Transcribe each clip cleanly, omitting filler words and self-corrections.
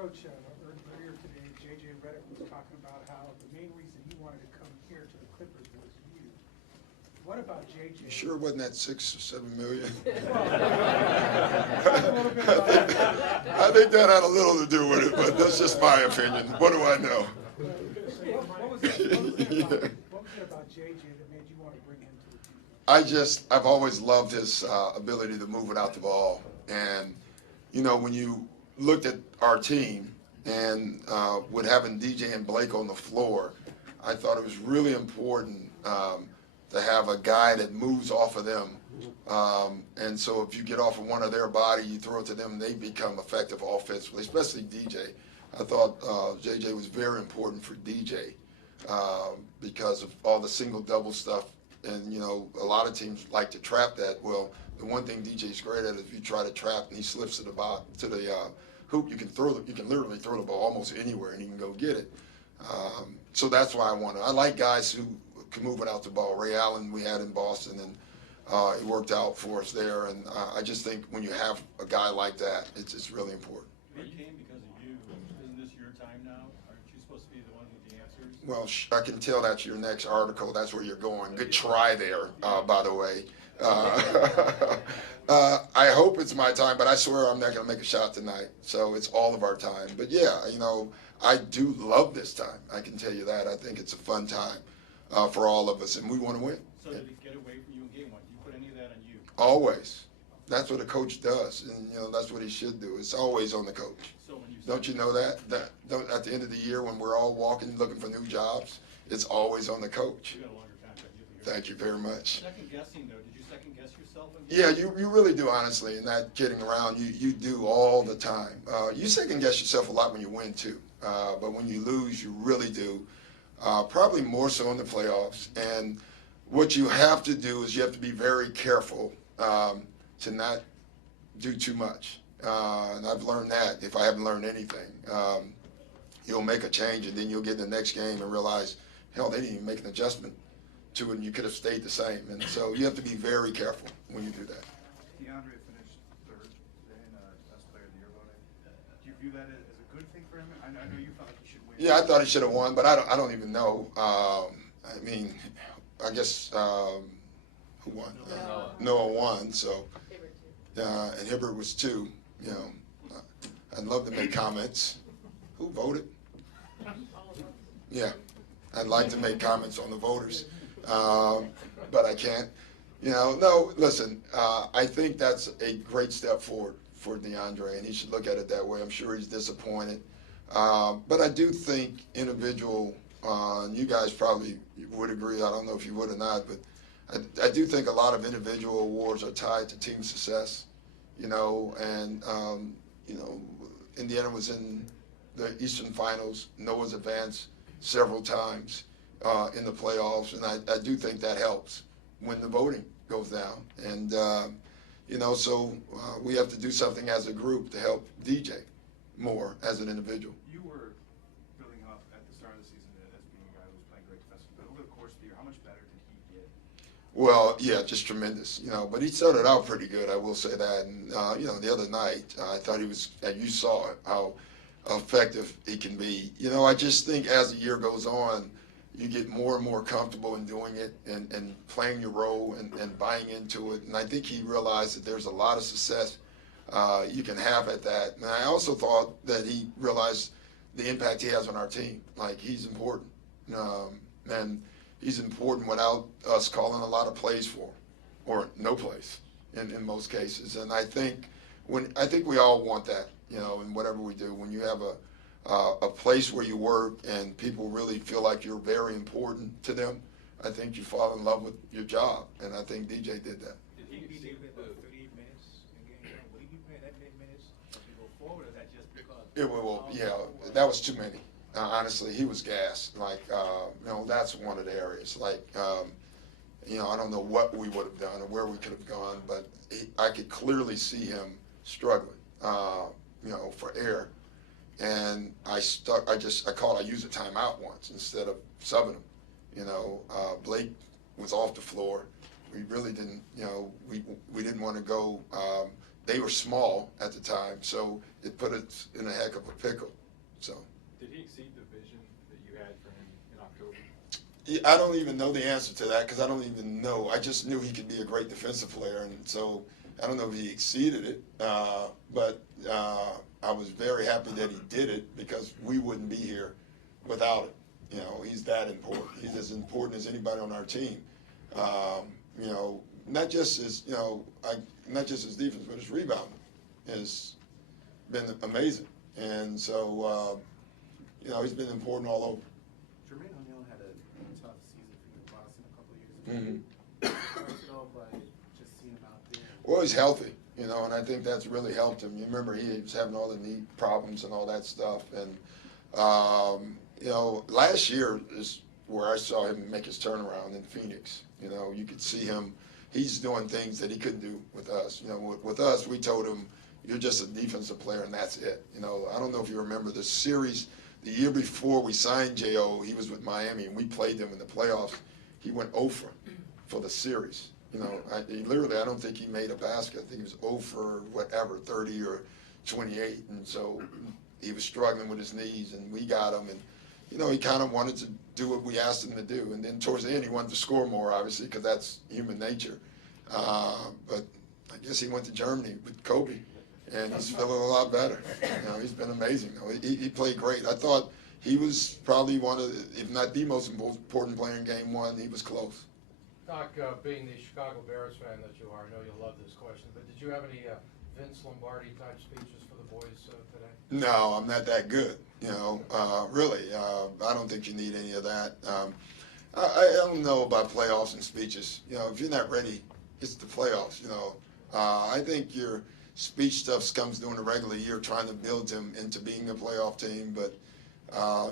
Coach, earlier today, JJ Redick was talking about how the main reason he wanted to come here to the Clippers was you. What about JJ? You sure it wasn't that 6 or 7 million? A little bit about that. I think that had a little to do with it, but that's just my opinion. What do I know? What was it about JJ that made you want to bring him to the team? I've always loved his ability to move without the ball. And, you know, when you looked at our team and with having DJ and Blake on the floor, I thought it was really important to have a guy that moves off of them. And so if you get off of one of their body, you throw it to them, they become effective offensively, especially DJ. I thought JJ was very important for DJ because of all the single-double stuff. And, you know, a lot of teams like to trap that. Well, the one thing DJ's great at is if you try to trap and he slips to the hoop, you can literally throw the ball almost anywhere and he can go get it. So that's why I like guys who can move without the ball. Ray Allen we had in Boston, and it worked out for us there. And I just think when you have a guy like that, it's really important. He came because of you. Isn't this your time now? Aren't you supposed to be the one with the answers? Well, I can tell that's your next article. That's where you're going. Good try there, by the way. I hope it's my time, but I swear I'm not going to make a shot tonight. So it's all of our time. But yeah, you know, I do love this time. I can tell you that. I think it's a fun time for all of us, and we want to win. So did it get away from you in game one? Did you put any of that on you? Always. That's what a coach does, and you know that's what he should do. It's always on the coach. So when you Don't you know that? At the end of the year, when we're all walking looking for new jobs, it's always on the coach. you got a longer contract, Thank you very much. Second guessing though, did you second guess yourself? Yeah, you really do, honestly, and not kidding around. You do all the time. You second guess yourself a lot when you win too, but when you lose, you really do. Probably more so in the playoffs. And what you have to do is you have to be very careful to not do too much. And I've learned that. If I haven't learned anything, you'll make a change, and then you'll get in the next game and realize, hell, they didn't even make an adjustment to it, and you could have stayed the same. And so you have to be very careful when you do that. DeAndre finished third today in best player of the year voting. Do you view that as a good thing for him? I know you felt like he should win. Yeah, I thought he should have won, but I don't even know. I mean, I guess who won? Noah won. So, and Hibbert was 2. You know, I'd love to make comments. Who voted? Yeah, I'd like to make comments on the voters, but I can't. You know, no. Listen, I think that's a great step forward for DeAndre, and he should look at it that way. I'm sure he's disappointed, but I do think individual. And you guys probably would agree. I don't know if you would or not, but I do think a lot of individual awards are tied to team success. You know, and you know, Indiana was in the Eastern Finals. Noah's advanced several times in the playoffs, and I do think that helps when the voting goes down. And you know, so we have to do something as a group to help DJ more as an individual. You were building up at the start of the season as being a guy who was playing great defensively, but over the course of the year, how much better did he get? Well, yeah, just tremendous, you know, but he started out pretty good, I will say that. And, you know, the other night, I thought he was, you saw it, how effective he can be. You know, I just think as the year goes on, you get more and more comfortable in doing it and playing your role and buying into it. And I think he realized that there's a lot of success you can have at that. And I also thought that he realized the impact he has on our team. Like, he's important. And he's important without us calling a lot of plays for him, or no plays in most cases. And I think we all want that, you know, in whatever we do. When you have a place where you work and people really feel like you're very important to them, I think you fall in love with your job. And I think DJ did that. Did he be there for 38 minutes in game? Will he be playing that many minutes to go forward, or is that just because? Yeah, that was too many. Honestly, he was gassed. Like, you know, that's one of the areas. Like, you know, I don't know what we would have done or where we could have gone, but I could clearly see him struggling, you know, for air. And I used a timeout once instead of subbing him. You know, Blake was off the floor. We really didn't, you know, we didn't want to go they were small at the time, so it put us in a heck of a pickle. So. Did he exceed the vision that you had for him in October? Yeah, I don't even know the answer to that because I don't even know. I just knew he could be a great defensive player, and so I don't know if he exceeded it, but I was very happy that he did it because we wouldn't be here without it. You know, he's that important. He's as important as anybody on our team. You know, not just his defense, but his rebounding has been amazing, and so you know, he's been important all over. Jermaine O'Neal had a tough season for Boston a couple years ago. Started off by just seeing him out there. Well, he's healthy, you know, and I think that's really helped him. You remember he was having all the knee problems and all that stuff, and you know, last year is where I saw him make his turnaround in Phoenix. You know, you could see him. He's doing things that he couldn't do with us. You know, with us, we told him, you're just a defensive player, and that's it. You know, I don't know if you remember the series. The year before we signed J.O., he was with Miami, and we played them in the playoffs. He went 0 for the series. You know, I don't think he made a basket. I think he was 0 for whatever, 30 or 28. And so he was struggling with his knees, and we got him. And, you know, he kind of wanted to do what we asked him to do. And then towards the end, he wanted to score more, obviously, because that's human nature. But I guess he went to Germany with Kobe. And he's feeling a lot better. You know, he's been amazing. He played great. I thought he was probably one of, if not the most important player in Game 1. He was close. Doc, being the Chicago Bears fan that you are, I know you'll love this question, but did you have any Vince Lombardi type speeches for the boys today? No, I'm not that good. You know, really, I don't think you need any of that. I don't know about playoffs and speeches. You know, if you're not ready, it's the playoffs. You know, I think your speech stuff comes during the regular year, trying to build them into being a playoff team. But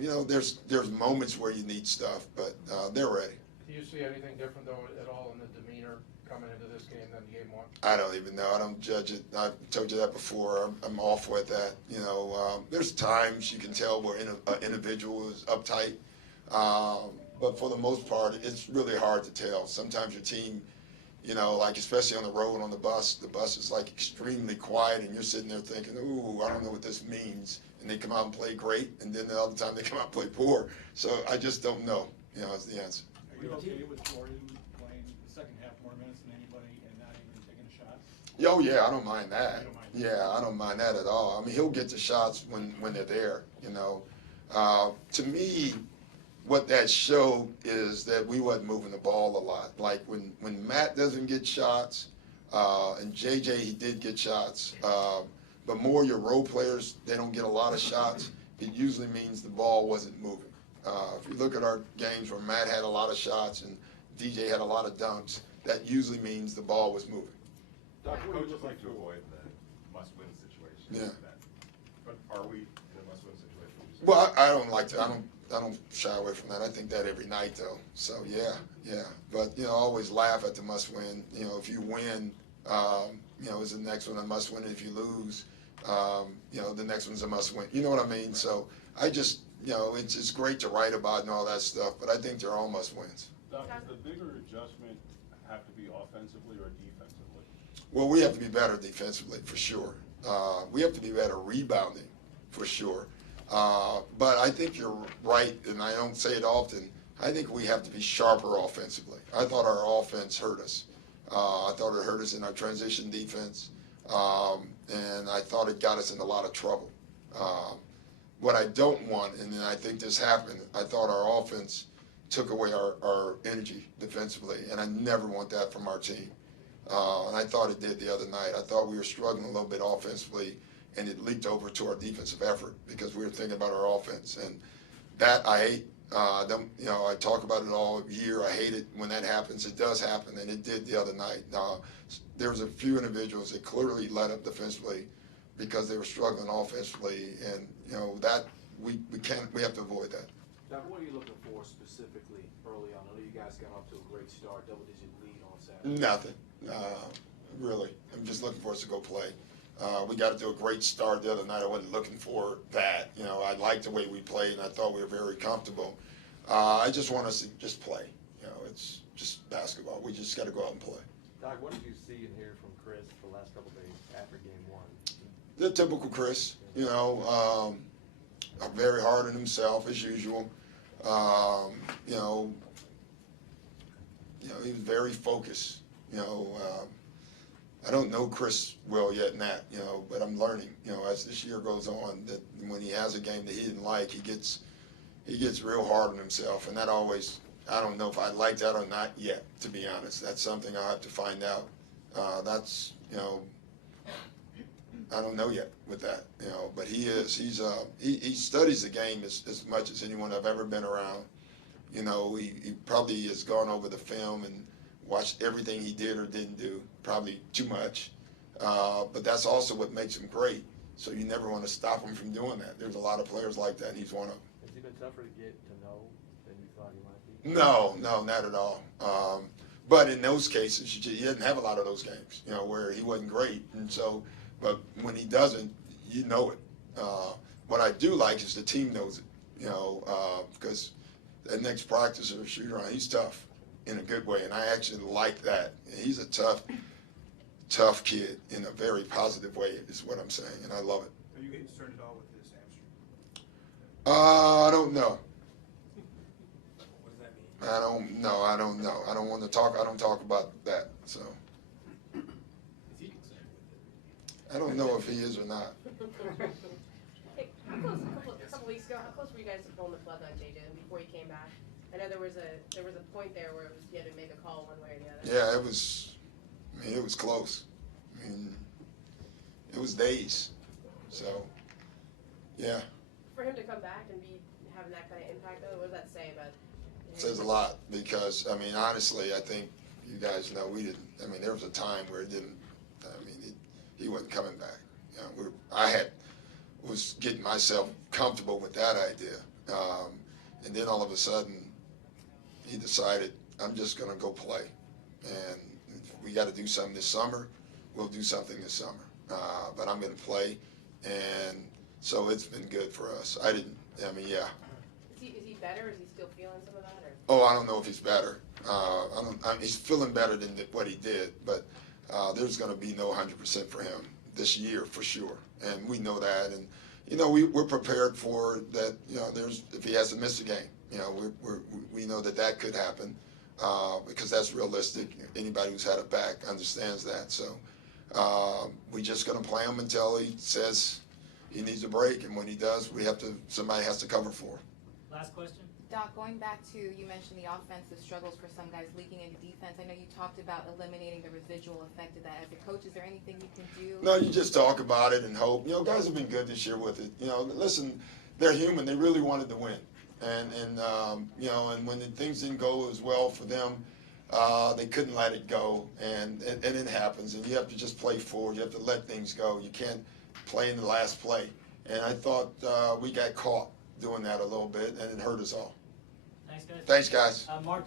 you know, there's moments where you need stuff, but they're ready. Do you see anything different though at all in the demeanor coming into this game than Game 1? I don't even know. I don't judge it. I've told you that before. I'm off with that. You know, there's times you can tell where an individual is uptight, but for the most part, it's really hard to tell. Sometimes your team, you know, like especially on the road on the bus is like extremely quiet, and you're sitting there thinking, ooh, I don't know what this means. And they come out and play great, and then the other time they come out and play poor. So I just don't know, you know, is the answer. Are you okay with Jordan playing the second half more minutes than anybody and not even taking a shot? Oh yeah, I don't mind that. You don't mind that? Yeah, I don't mind that at all. I mean, he'll get the shots when they're there, you know. To me, what that showed is that we wasn't moving the ball a lot. Like when Matt doesn't get shots, and JJ, he did get shots, but more your role players, they don't get a lot of shots. It usually means the ball wasn't moving. If you look at our games where Matt had a lot of shots and DJ had a lot of dunks, that usually means the ball was moving. Doc, coaches like to avoid the must-win situation. Yeah. But are we in a must-win situation? Well, I don't like to. I don't shy away from that. I think that every night though. So yeah. But you know, I always laugh at the must-win. You know, if you win, you know, is the next one a must-win. If you lose, you know, the next one's a must-win. You know what I mean? Right. So I just, you know, it's great to write about and all that stuff, but I think they're all must-wins. Doc, does the bigger adjustment have to be offensively or defensively? Well, we have to be better defensively for sure. We have to be better rebounding for sure. But I think you're right, and I don't say it often. I think we have to be sharper offensively. I thought our offense hurt us. I thought it hurt us in our transition defense, and I thought it got us in a lot of trouble. What I don't want, and then I think this happened, I thought our offense took away our energy defensively, and I never want that from our team. And I thought it did the other night. I thought we were struggling a little bit offensively, and it leaked over to our defensive effort because we were thinking about our offense. And that I hate. You know, I talk about it all year. I hate it when that happens. It does happen, and it did the other night. There was a few individuals that clearly let up defensively because they were struggling offensively, and you know that we have to avoid that. Doc, what are you looking for specifically early on? I know you guys got off to a great start, double-digit lead on Saturday. Nothing, really. I'm just looking for us to go play. We got to do a great start the other night. I wasn't looking for that. You know, I liked the way we played, and I thought we were very comfortable. I just want us to just play. You know, it's just basketball. We just got to go out and play. Doc, what did you see and hear from Chris the last couple days after game one? The typical Chris, very hard on himself as usual. He was very focused. I don't know Chris well yet in that, but I'm learning. As this year goes on, that when he has a game that he didn't like, he gets real hard on himself, and that always. I don't know if I like that or not yet, to be honest. That's something I'll have to find out. I don't know yet with that, but he studies the game as much as anyone I've ever been around. He probably has gone over the film and watched everything he did or didn't do, probably too much. But that's also what makes him great. So you never want to stop him from doing that. There's a lot of players like that, and he's one of them. Has he been tougher to get to know than you thought he might be? No, not at all. But in those cases, he didn't have a lot of those games, where he wasn't great. And so, but when he doesn't, you know it. What I do like is the team knows it, because that next practice or shoot around, he's tough in a good way. And I actually like that. He's a tough kid in a very positive way is what I'm saying, and I love it. Are you concerned at all with his hamstring? I don't know. What does that mean? I don't know. I don't want to talk. I don't talk about that. So Is he concerned with it? I don't know if he is or not. Hey, how close, a couple weeks ago, how close were you guys to pulling the plug on JJ before he came back? I know there was a point there where you had to make a call one way or the other. Yeah, it was. It was close. It was days. So, yeah, For him to come back and be having that kind of impact, though, what does that say about? it says a lot because honestly, I think you guys know we didn't. There was a time where it didn't. He wasn't coming back. I was getting myself comfortable with that idea, and then all of a sudden, he decided I'm just going to go play, and if we got to do something this summer, we'll do something this summer. But I'm going to play, and so it's been good for us. Yeah. Is he better? Is he still feeling some of that? Or? Oh, I don't know if he's better. He's feeling better than what he did, but there's going to be no 100% for him this year for sure, and we know that. And we're prepared for that. If he has to miss a game, we know that could happen because that's realistic. Anybody who's had a back understands that. So we're just going to play him until he says he needs a break, and when he does, somebody has to cover for him. Last question? Doc, going back to, you mentioned the offensive struggles for some guys leaking into defense. I know you talked about eliminating the residual effect of that. As a coach, is there anything you can do? No, you just talk about it and hope. Guys have been good this year with it. Listen, they're human. They really wanted to win. And when things didn't go as well for them, they couldn't let it go. And it happens. And you have to just play forward. You have to let things go. You can't play in the last play. And I thought we got caught doing that a little bit, and it hurt us all. Thanks, guys. Thanks, guys. Mark